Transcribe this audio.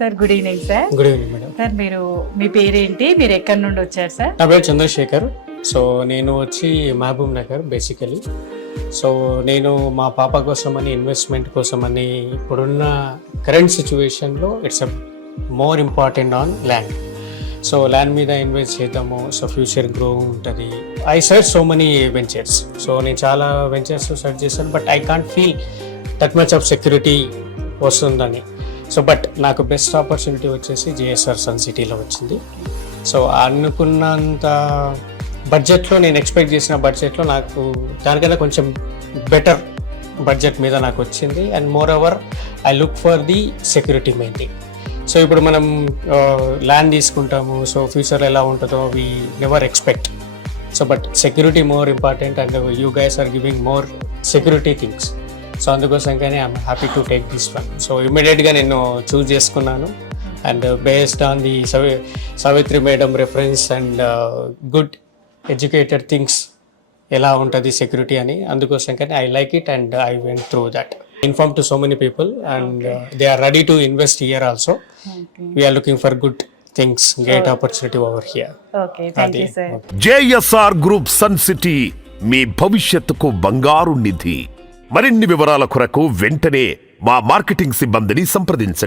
Sir good evening sir. Good evening madam. Sir మీ పేరేంటి, మీరు ఎక్కడి నుండి వచ్చారు సార్? నా పేరు చంద్రశేఖర్. సో నేను వచ్చి మహబూబ్ నగర్ బేసికలీ. సో నేను మా పాప కోసమని ఇన్వెస్ట్మెంట్ కోసమని ఇప్పుడున్న కరెంట్ సిచ్యువేషన్లో it's a more important on land. So land మీద ఇన్వెస్ట్ చేద్దాము, సో ఫ్యూచర్ గ్రో ఉంటుంది. I search so many ventures. So నేను చాలా వెంచర్స్ సర్చ్ చేశాను, but I can't feel that much of security వస్తుందని. సో బట్ నాకు best opportunity వచ్చేసి GSR sun సిటీలో వచ్చింది. సో అనుకున్నంత బడ్జెట్లో, నేను ఎక్స్పెక్ట్ చేసిన బడ్జెట్లో నాకు దానికన్నా కొంచెం బెటర్ బడ్జెట్ మీద నాకు వచ్చింది. And moreover I look for the security maintain. So ఇప్పుడు మనం ల్యాండ్ తీసుకుంటాము, సో ఫ్యూచర్ ఎలా ఉంటుందో we never expect. So but security more important and you guys are giving more security things. So అందుకోసం కానీ I'm happy to take this one. So ఇమీడియట్గా నేను choose చేసుకున్నాను. And based on the Savitri madam reference and good educated things ఎలా ఉంటుంది security అని, అందుకోసం కానీ I like it and I went through that. Inform to so many people and they are ready to invest here also. We're looking for good things, great opportunity over here. Okay, thank you sir. JSR group sun city మీ భవిష్యత్తుకు బంగారు నిధి. మరిన్ని వివరాల కొరకు వెంటనే మా marketing సిబ్బందిని సంప్రదించండి.